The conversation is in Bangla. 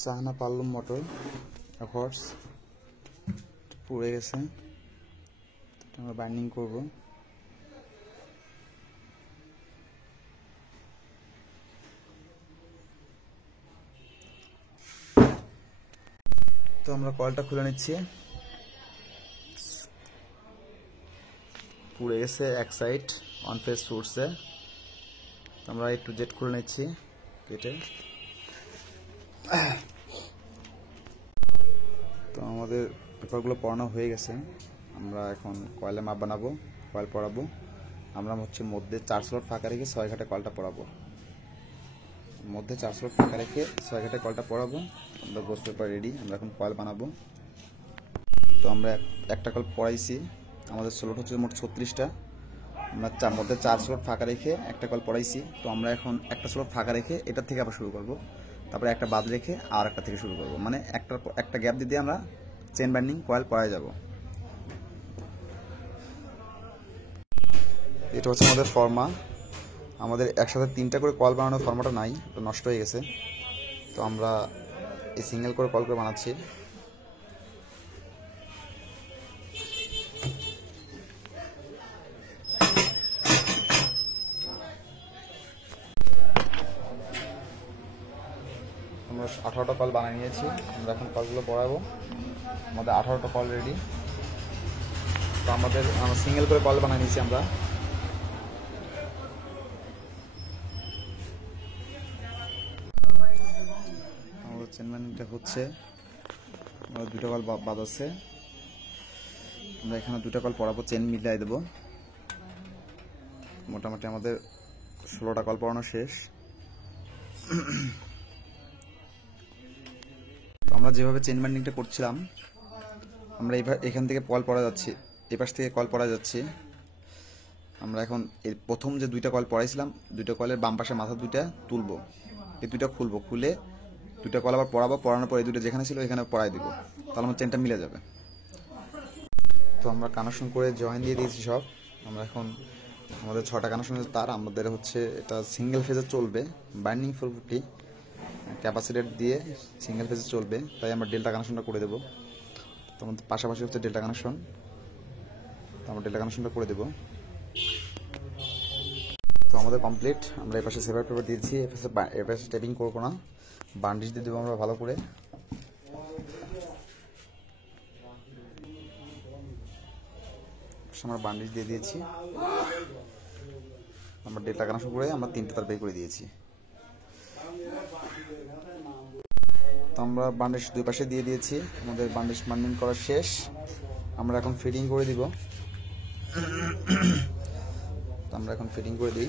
সাহানা পাল্লুম মোটর হর্স পুড়ে গেছে, আমরা বাইন্ডিং করব। তো আমরা কয়েলটা খুলে নিচ্ছি, পুড়ে গেছে এক সাইড, অন ফেস ছুটছে। আমরা একটু জেট খুলে নিচ্ছি কেটে। তো আমাদের পেপারগুলো পড়ানো হয়ে গেছে, আমরা এখন কয়েলে মাপ বানাবো, কয়েল পড়াবো। আমরা হচ্ছে মধ্যে 4 স্লট ফাঁকা রেখে 6 ঘাটে কয়েলটা পড়াবো, মধ্যে 4 স্লট ফাঁকা রেখে 6 ঘাটে কয়েলটা পড়াবো। আমরা গোস পেপার রেডি, আমরা এখন কয়েল বানাবো। তো আমরা একটা কয়েল পড়াইছি, আমাদের স্লট হচ্ছে মোট 36টা। আমরা মধ্যে 4 স্লট ফাঁকা রেখে একটা কয়েল পড়াইছি। তো আমরা এখন একটা স্লট ফাঁকা রেখে এটার থেকে আবার শুরু করব, তারপরে একটা বাদ রেখে আর একটা থেকে শুরু করব, মানে একটা গ্যাপ দিয়ে আমরা চেন বাইন্ডিং কয়েল পড়ায় যাব। এটা হচ্ছে আমাদের ফর্মা। আমাদের একসাথে 3টা করে কয়েল বানানোর ফর্মাটা নাই, এটা নষ্ট হয়ে গেছে। তো আমরা এই সিঙ্গেল করে কয়েল করে বানাচ্ছি। আমরা 18টা কয়েল বানিয়ে নিয়েছি, আমরা এখন কয়েলগুলো পড়াবো। আমাদের 18টা কয়েল রেডি। তো আমরা সিঙ্গেল করে কয়েল বানিয়ে নিয়েছি। আমরা আমাদের চেন বাইন্ডিংটা হচ্ছে, আমাদের 2টা কয়েল বাদ আছে। আমরা এখানে 2টা কয়েল পড়াবো, চেন মিলাই দেবো। মোটামুটি আমাদের 16টা কয়েল পড়ানো শেষ। আমরা যেভাবে চেন বাইন্ডিংটা করছিলাম, আমরা এখান থেকে কয়েল পড়া যাচ্ছি, এই পাশ থেকে কয়েল পড়া যাচ্ছে। আমরা এখন এর প্রথম যে 2টা কয়েল পড়াইছিলাম, 2টা কয়েলের বাম পাশে মাথা 2টা তুলবো, এই 2টা খুলবো, খুলে 2টা কয়েল আবার পড়াবো। পড়ানোর পর এই 2টা যেখানে ছিল এখানে পড়াই দিব, তাহলে আমার চেনটা মিলে যাবে। তো আমরা কানেকশন করে জয়েন দিয়ে দিয়েছি সব। আমরা এখন আমাদের 6টা কানেকশনের তার, আমাদের হচ্ছে এটা সিঙ্গেল ফেজে চলবে, বাইন্ডিং 450 ক্যাপাসিটর দিয়ে সিঙ্গেল ফেজে চলবে, তাই আমরা ডেল্টা কানেকশনটা করে দেবো। তো আমাদের পাশাপাশি হচ্ছে ডেল্টা কানেকশন, তো আমরা ডেল্টা কানেকশনটা করে দেবো। তো আমাদের কমপ্লিট। আমরা এই পাশে সেপারেট পেপার দিয়েছি, এ পাশে টেপিং করবো না, বান্ডিশ দিয়ে দেবো আমরা ভালো করে। আমরা বান্ডিশ দিয়ে দিয়েছি, আমরা ডেল্টা কানেকশন করে আমরা 3টে তার বের করে দিয়েছি। তো আমরা বান্ডিশ 2 পাশে দিয়ে দিয়েছি, আমাদের বান্ডিশ বান্ডিং করা শেষ। আমরা এখন ফিটিং করে দিব। তো আমরা এখন ফিটিং করে দিই।